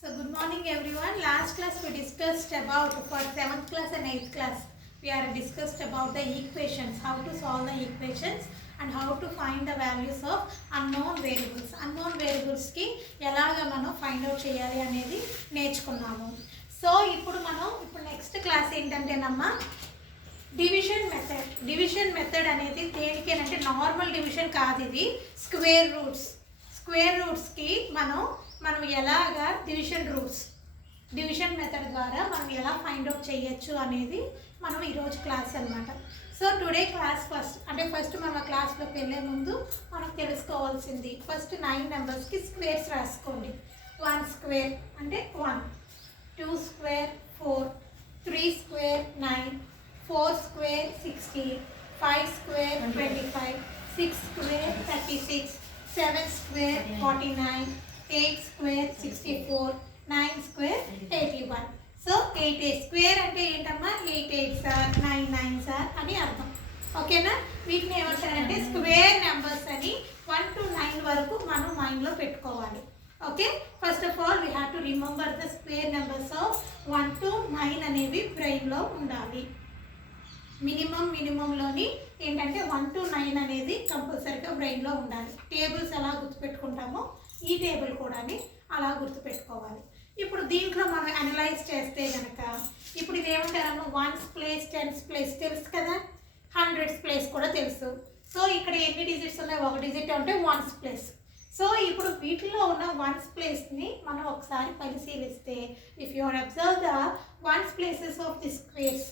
So good morning everyone. Last class we discussed about for 7th class and 8th class. We are discussed about the equations, how to solve the equations and how to find the values of unknown variables. Unknown variables ki elaga mano find out cheyali anedi నేర్చుకున్నాము. So ఇప్పుడు next class ఏంటంటే division method అనేది దేనికి అంటే normal division కాదు, ఇది square రూట్స్కి మనం ఎలాగా డివిజన్ మెథడ్ ద్వారా మనం ఎలా ఫైండ్ అవుట్ చేయొచ్చు అనేది మనం ఈరోజు క్లాస్ అనమాట. సో టుడే క్లాస్ ఫస్ట్ మనం క్లాస్లోకి వెళ్ళే ముందు మనకు తెలుసుకోవాల్సింది ఫస్ట్ 9 నెంబర్స్కి స్క్వేర్స్ రాసుకోండి. 1 స్క్వేర్ అంటే 1, 2 square 4, 3 square 9, 4 square 16, 5 square 25, 6 square 36, 7 square 49, 8 square 64, 9 square 81. So 8 square అంటే ఏంటమ్మా, 8 8s ఆర్ 9 9s ఆర్ అని అర్థం. ఓకేనా? వీటిని ఏమంటారంటే స్క్వేర్ నెంబర్స్ అని 1 to 9 వరకు మనం మైండ్లో పెట్టుకోవాలి. Okay, first of all we have to remember the square numbers of 1 to 9 అనేవి బ్రెయిన్లో ఉండాలి. మినిమంలోని ఏంటంటే 1 to 9 అనేది కంపల్సరీగా బ్రెయిన్లో ఉండాలి. టేబుల్స్ ఎలా గుర్తుపెట్టుకుంటామో ఈ టేబుల్ కూడా అలా గుర్తుపెట్టుకోవాలి. ఇప్పుడు దీంట్లో మనం అనలైజ్ చేస్తే కనుక ఇప్పుడు ఇది ఏమంటారమ్మా, 1s ప్లేస్ 10s ప్లేస్ తెలుసు కదా, 100s ప్లేస్ కూడా తెలుసు. సో ఇక్కడ ఎన్ని డిజిట్స్ ఉన్నాయి, 1 డిజిట్ అంటే 1s ప్లేస్. సో ఇప్పుడు వీటిలో ఉన్న 1s ప్లేస్ని మనం ఒకసారి పరిశీలిస్తే if you are observe the 1s places of the squares,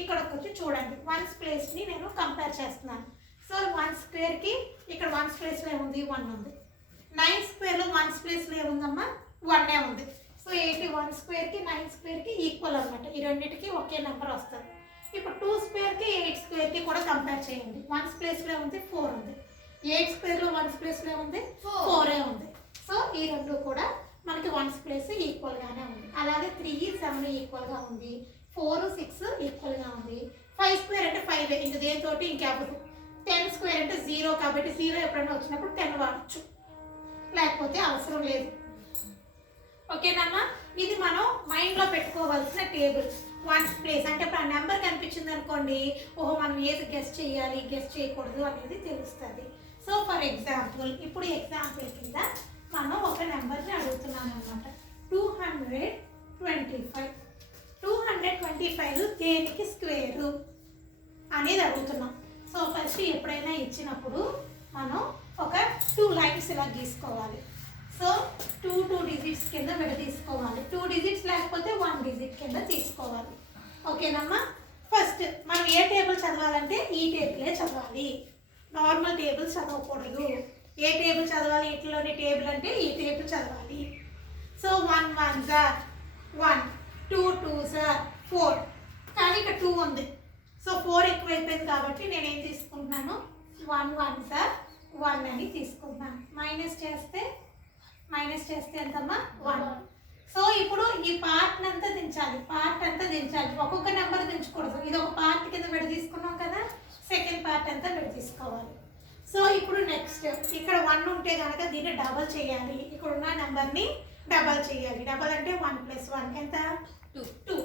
ఇక్కడికి వచ్చి చూడండి 1s ప్లేస్ని నేను కంపేర్ చేస్తున్నాను. సో 1 స్క్వేర్కి ఇక్కడ 1s ప్లేస్లో ఏముంది, 1 ఉంది. 9 స్క్వేర్లో 1s ప్లేస్లో ఏముందమ్మా, 1 ఉంది. సో 81 స్క్వేర్కి 9 స్క్వేర్కి ఈక్వల్ అనమాట. ఈ రెండింటికి ఒకే నెంబర్ వస్తుంది. ఇప్పుడు 2 స్క్వేర్కి 8 స్క్వేర్కి కూడా కంపేర్ చేయండి. 1s ప్లేస్లో ఉంది 4 ఉంది. 8 స్క్వేర్లో 1s ప్లేస్లో ఉంది 4 ఉంది. సో ఈ రెండు కూడా మనకి 1s ప్లేస్ ఈక్వల్గానే ఉంది. అలాగే 3 7 ఈక్వల్గా ఉంది, 4 6 ఈక్వల్గా ఉంది. 5 స్క్వేర్ అంటే 5 ఇంక దేనితోటి ఇంకెవరు. 10 స్క్వేర్ అంటే 0 కాబట్టి 0 ఎప్పుడైనా వచ్చినప్పుడు 10 వాడచ్చు, లేకపోతే అవసరం లేదు. ఓకేనమ్మా, ఇది మనం మైండ్లో పెట్టుకోవాల్సిన టేబుల్. 1s ప్లేస్ అంటే ఇప్పుడు ఆ నెంబర్ కనిపించింది అనుకోండి, ఓహో మనం ఏది గెస్ట్ చేయాలి గెస్ట్ చేయకూడదు అనేది తెలుస్తుంది. సో ఫర్ ఎగ్జాంపుల్ ఇప్పుడు ఎగ్జాంపుల్ కింద మనం ఒక నెంబర్ని అడుగుతున్నాను అనమాట. 225 దేనికి స్క్వేరు అనేది అడుగుతున్నాం. సో ఫస్ట్ ఎప్పుడైనా ఇచ్చినప్పుడు మనం ఒక 2 లైన్స్ ఇలా గీసుకోవాలి. సో 2 డిజిట్స్ కింద తీసుకోవాలి. 2 డిజిట్స్ లేకపోతే 1 డిజిట్ కింద తీసుకోవాలి. ఓకేనమ్మా, ఫస్ట్ మనం ఏ టేబుల్ చదవాలంటే ఈ టేబులే చదవాలి, నార్మల్ టేబుల్ చదవకూడదు. ఏ టేబుల్ చదవాలి, ఇట్లోని టేబుల్ అంటే ఈ టేబుల్ చదవాలి. So 1 1s are 1, 2 2s are 4, కానీ ఇక్కడ 2 ఉంది. సో 4 ఎక్కువైపోయింది కాబట్టి నేను ఏం తీసుకుంటున్నాను, 1 1s ఆర్ 1 అని తీసుకుంటున్నాను. మైనస్ చేస్తే ఎంతమ్మా, 1. సో ఇప్పుడు ఈ పార్ట్ అంతా దించాలి, ఒక్కొక్క నెంబర్ దించకూడదు. ఇది ఒక పార్ట్ కింద తీసుకున్నాం కదా, సెకండ్ పార్ట్ అంతా తీసుకోవాలి. సో ఇప్పుడు నెక్స్ట్ ఇక్కడ 1 ఉంటే కనుక దీన్ని డబల్ చేయాలి. ఇక్కడ ఉన్న నెంబర్ని డబల్ చేయాలి. డబల్ అంటే 1 + 1 ఎంత, 2.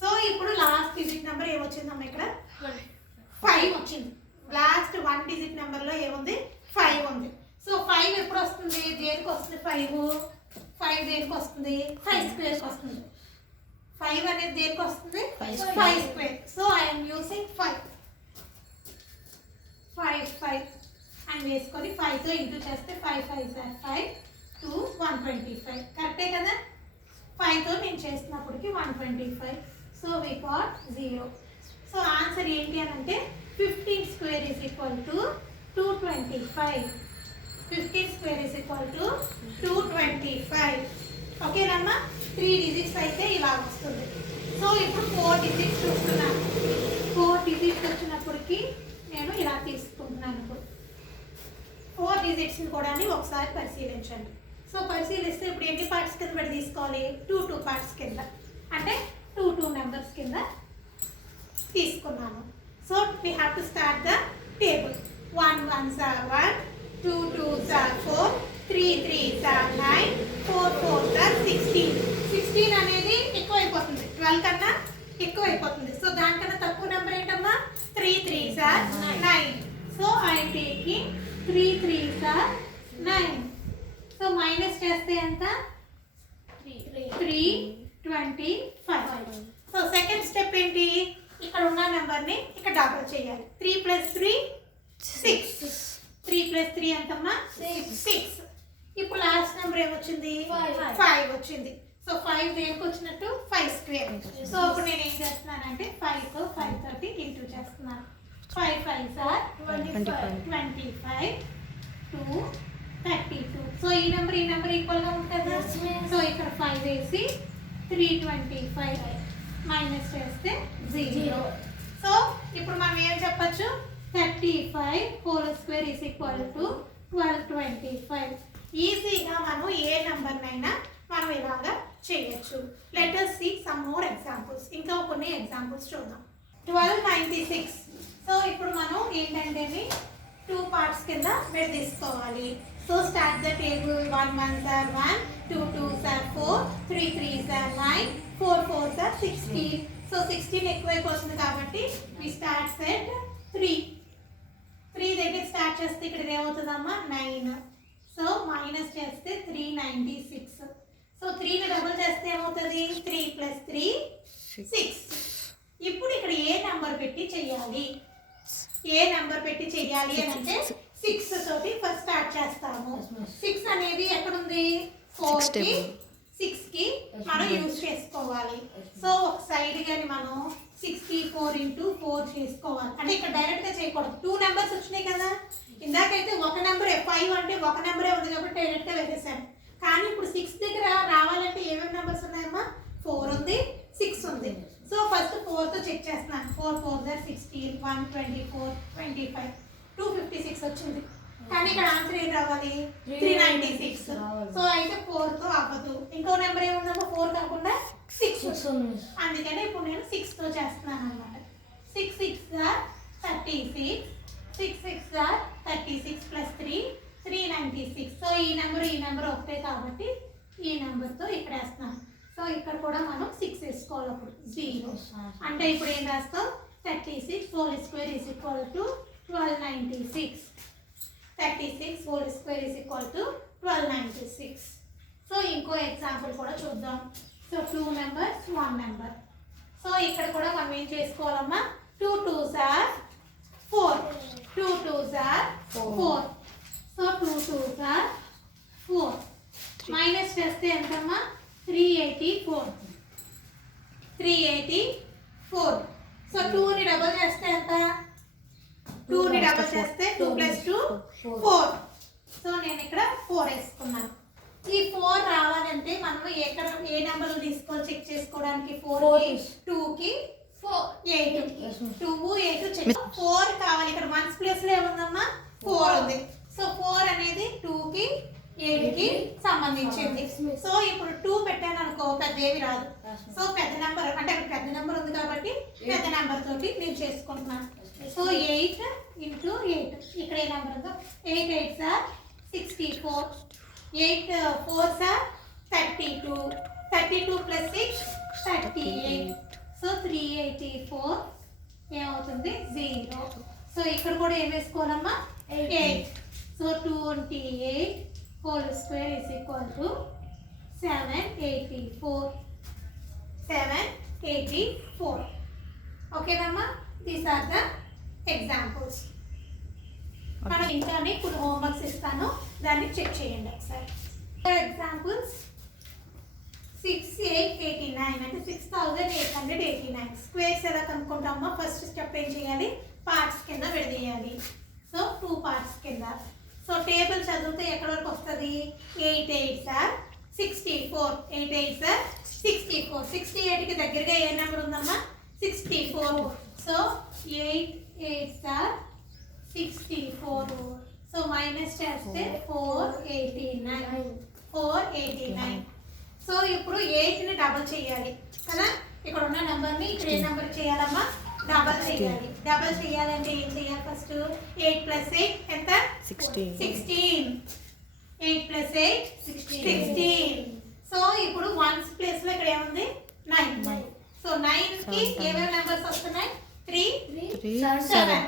సో ఇప్పుడు లాస్ట్ డిజిట్ నెంబర్ ఏమొచ్చిందమ్మా, ఇక్కడ 5 వచ్చింది. లాస్ట్ 1 డిజిట్ నెంబర్లో ఏముంది, 5 ఉంది. సో 5 ఎప్పుడు వస్తుంది, దేనికి వస్తుంది 5 దేనికి వస్తుంది, 5 స్క్వేర్కి వస్తుంది. 5 అనేది దేనికి వస్తుంది, 5 స్క్వేర్. సో ఐఎమ్ యూసింగ్ 5 అని వేసుకొని 5తో ఇంటూ చేస్తే 5 5s are 5, 2 125. కరెక్టే కదా, 5తో నేను చేసినప్పటికి 125. So we got 0. So answer ఏంటి అని అంటే 15 square is equal to 225. 15 square is equal to 225. ఓకేనమ్మా, 3 డిజిట్స్ అయితే ఇలా వస్తుంది. సో ఇప్పుడు 4 డిజిట్స్ చూస్తున్నాను. 4 డిజిట్స్ వచ్చినప్పటికీ నేను ఇలా తీసుకుంటున్నాను. 4 డిజిట్స్ని కూడా ఒకసారి పరిశీలించండి. సో పరిశీలిస్తే ఇప్పుడు ఎన్ని పార్ట్స్ కింద తీసుకోవాలి, 2 పార్ట్స్ కింద, అంటే 2 నెంబర్స్ కింద తీసుకున్నాను. So we have to start the table. 1 1s are 1, 2 2s are 4, 3 3s are 9, 4 4s 16 అనేది ఎక్కువ అయిపోతుంది, 12 కన్నా ఎక్కువ అయిపోతుంది. సో దానికన్నా తక్కువ నెంబర్ ఏంటమ్మా? 3 3s are 9. So I am taking 3 3s are 9. So minus చేస్తే ఎంత? 325. సో సెకండ్ స్టెప్ ఏంటి? ఇక్కడ ఉన్న నెంబర్ని ఇక్కడ డబుల్ చేయాలి. 3 + 3 6. 3 + 3 ఎంతమ్మా? 6. ఇప్పుడు లాస్ట్ నెంబర్ ఏమొచ్చింది? 5 వచ్చింది. సో 5 దేనికి వచ్చినట్టు? 5 స్క్వేర్. సో ఇప్పుడు నేను ఏం చేస్తున్నానంటే 5 తో 5 తోటి ఇంటూ చేస్తున్నాను. 5 5s are 25, 2 32. సో ఈ నెంబర్ ఈక్వల్ గా ఉంటుంది కదా. సో ఇక్కడ 5 వేసి 325 మైనస్ చేస్తే 0. సో ఇప్పుడు మనం ఏం చెప్పచ్చు? 35 whole square is equal to 1225. ఈజీగా మనం ఏ నెంబర్నైనా మనం ఇలాగా చేయొచ్చు. Let us see some more examples. ఇంకా కొన్ని ఎగ్జాంపుల్స్ చూద్దాం. 1296. సో ఇప్పుడు మనం ఏంటంటే 2 పార్ట్స్ కింద విడదీసుకోవాలి. So start the table. 1 1s are 1, 2 2s are 4, 3 3s are 9, 4 4s are 16. So 16 ఎక్కువైపోతుంది కాబట్టి we start at 3 దగ్గర స్టార్ట్ చేస్తే ఇక్కడ ఏమవుతుందమ్మా? 9. సో మైనస్ చేస్తే 396. సో 3ని డబుల్ చేస్తే ఏమవుతుంది? 3 + 3 6. ఇప్పుడు ఇక్కడ ఏ నెంబర్ పెట్టి చెయ్యాలి? ఏ నెంబర్ పెట్టి చెయ్యాలి అని అంటే 6 తోటి ఫస్ట్ స్టార్ట్ చేస్తాము. 6 అనేది ఎక్కడుంది? 6కి మనం యూజ్ చేసుకోవాలి. సో ఒక సైడ్ గాని మనం 64 × 4 చేసుకోవాలి. అంటే ఇక్కడ డైరెక్ట్ గా చేయకూడదు. 2 నెంబర్స్ వచ్చినాయి కదా. ఇందాకైతే ఒక నెంబర్ 5 అంటే ఒక నెంబరే ఉంది కాబట్టి డైరెక్ట్ గా వేసేసాను. కానీ ఇప్పుడు 6 దగ్గర రావాలంటే ఏమేమి నెంబర్స్ ఉన్నాయమ్మా? 4 ఉంది, 6 ఉంది. సో ఫస్ట్ 4 తో చెక్ చేస్తున్నాను. 4 4s are 16, 1 24, 25, 256 వచ్చింది. కానీ ఇక్కడ ఆన్సర్ ఏం రావాలి? 396. సో అయితే 4 తో అవ్వదు. ఇంకో నెంబర్ ఏముందమ్మా? 4 కాకుండా 6. అందుకని ఇప్పుడు నేను 6 తో చేస్తున్నాను అన్నమాట. 6 6s are 36, 6 6s are 36 + 3 396. So ఈ నెంబర్ ఒకటే కాబట్టి ఈ నెంబర్తో ఇక్కడ వేస్తున్నాను. సో ఇక్కడ కూడా మనం 6 వేసుకోవాలి. అప్పుడు 0 అంటే ఇప్పుడు ఏం రాస్తాం? 36 whole square is equal to 1296. 36 whole square is equal to 1296. So ఇంకో ఎగ్జాంపుల్ కూడా చూద్దాం. So 2 numbers 1 number. సో ఇక్కడ కూడా మనం ఏం చేసుకోవాలమ్మా? 2 2s are 4. 2 2s are 4. So 2 2s are 4. Minus చేస్తే ఎంతమ్మా? 384. 384. సో 2ని డబుల్ చేస్తే ఎంత? 2ని డబుల్ చేస్తే 2 + 2 4. సో నేను ఇక్కడ 4 వేసుకున్నాను. ఈ 4 రావాలంటే మనం ఎక్కడ ఏ నెంబర్ తీసుకోవాలి చెక్ చేసుకోవడానికి? 4కి 2కి 8. 2 8 చెక్. 4 కావాలి. ఇక్కడ 1s ప్లేస్ లో ఏముందమ్మా? 4 ఉంది. సో 4 అనేది 2కి 8కి సంబంధించింది. సో ఇప్పుడు 2 పెట్టాను అనుకో, పెద్ద ఏమి రాదు. సో పెద్ద నెంబర్ అంటే అక్కడ పెద్ద నెంబర్ ఉంది కాబట్టి పెద్ద నెంబర్ తోటి నేను చేసుకుంటున్నాను. సో 8 × 8 ఇక్కడ ఏ నెంబర్ ఉందో? 8 8s are 64, 8 4s are 32, 32 + 6 38. So 384 ఏమవుతుంది? 0. సో ఇక్కడ కూడా ఏం వేసుకోవాలమ్మా? 8. So 28 whole square is equal to 784. 784. ఓకేనమ్మా? These are the examples. మనం ఇంకానే కొన్ని హోంవర్క్స్ ఇస్తాను, దాన్ని చెక్ చేయండి ఒకసారి. ఎగ్జాంపుల్స్ 6889 అంటే 6889. స్క్వేర్స్ ఎలా కనుక్కుంటామో ఫస్ట్ స్టెప్ ఏం చేయాలి? పార్ట్స్ కింద విడదీయాలి. సో 2 పార్ట్స్ కింద. సో టేబుల్ చదివితే ఎక్కడి వరకు వస్తుంది? 8 8s are 64. 8 8s are 64. 68కి దగ్గరగా ఏ నెంబర్ ఉందమ్మా? 64. So 8 8s are 64. So minus చేస్తే 489. సో ఇప్పుడు 8ని డబుల్ చేయాలి కదా. ఇక్కడ ఉన్న నెంబర్ని ఇక్కడ ఏ నెంబర్ చేయాలమ్మా? డబల్ చేయాలి. డబల్ చేయాలంటే ఏం చేయాలి? ఫస్ట్ 8 + 8 ఎంత? 16. 8 + 8 16. సో ఇప్పుడు 1s ప్లేస్ లో ఇక్కడ కి ఏమేమి నెంబర్స్ వస్తున్నాయి? 3 7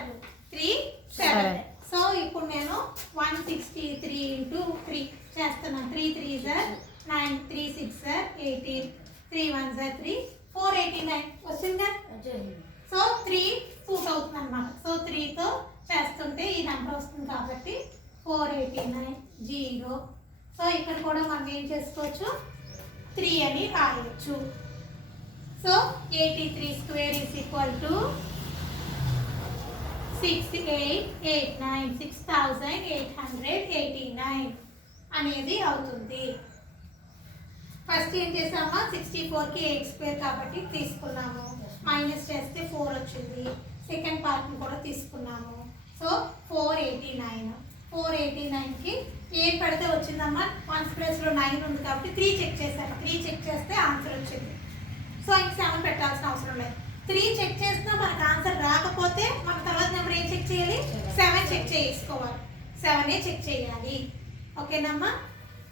3 7. సో ఇప్పుడు నేను 163 into 3 చేస్తున్నాను. 3 3s are 9, 3 6s are 18, 3 1s are 3, 489 వచ్చిందా? సో 3 సూట్ అవుతుంది అనమాట. సో 3తో చేస్తుంటే ఈ నెంబర్ వస్తుంది కాబట్టి 489 0. సో ఇక్కడ కూడా మనం ఏం చేసుకోవచ్చు? 3 అని రాయొచ్చు. So 83 square is equal to 6889 6889 అనేది అవుతుంది. ఫస్ట్ ఏం చేసామా? 64కి 8 స్క్వేర్ కాబట్టి తీసుకున్నాము. మైనస్ చేస్తే 4 వచ్చింది. సెకండ్ పార్ట్ని కూడా తీసుకున్నాము. సో 489కి ఏ పెడితే వచ్చిందమ్మా? 1 ప్లేస్లో 9 ఉంది కాబట్టి 3 చెక్ చేశాను. 3 చెక్ చేస్తే ఆన్సర్ వచ్చింది. సో ఇంక 7 పెట్టాల్సిన అవసరం లేదు. 3 చెక్ చేసినా మనకు ఆన్సర్ రాకపోతే మన తర్వాత నెంబర్ ఏం చెక్ చేయాలి? 7 చెక్ చేసుకోవాలి. 7 చెక్ చేయాలి. ఓకేనమ్మా?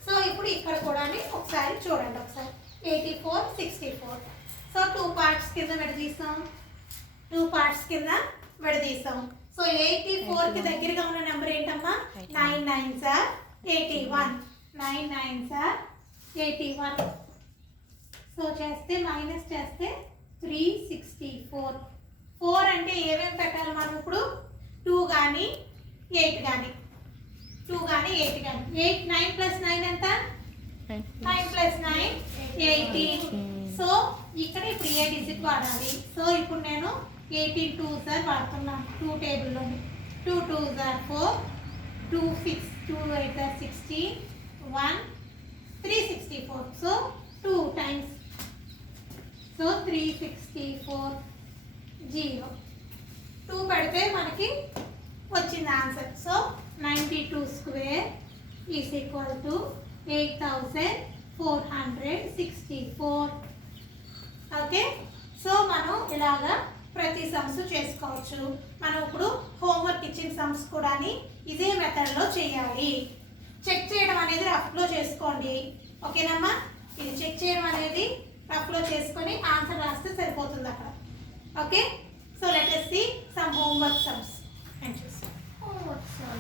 సో ఇప్పుడు ఇక్కడ కూడా ఒకసారి చూడండి. ఒకసారి 84 64. సో 2 పార్ట్స్ కింద విడదీసాం. 2 పార్ట్స్ కింద విడదీసాం. సో 84కి దగ్గరగా ఉన్న నెంబర్ ఏంటమ్మా? 9 9s are 81. 9 9s are 81. So చేస్తే మైనస్ చేస్తే 364. 4 అంటే ఏమేమి పెట్టాలి మనం ఇప్పుడు? 2 కానీ 8 కానీ 2 కానీ 8 కానీ 8 9 + 9 ఎంత? 9 + 9 18. సో ఇక్కడ ఇప్పుడు ఏ డిజిట్ వాడాలి? సో ఇప్పుడు నేను 18 2s are వాడుతున్నాను 2 టేబుల్లోని. 2 2s are 4, 2 6 2 8 are 16, 1 364. So 2 times. So 364 0. 2 పెడితే మనకి వచ్చింది answer. So 92 square is equal to 8464. Okay. So మనం ఇలాగా ప్రతి సమ్స్ చేసుకోవచ్చు. మనం ఇప్పుడు హోంవర్క్ ఇచ్చిన సమ్స్ కూడా ఇదే మెథడ్లో చేయాలి. చెక్ చేయడం అనేది రఫ్లో చేసుకోండి. ఓకేనమ్మా? ఇది చెక్ చేయడం అనేది రఫ్లో చేసుకొని ఆన్సర్ రాస్తే సరిపోతుంది అక్కడ. Okay. So let us see some homework sums. Thank you. Homework sum.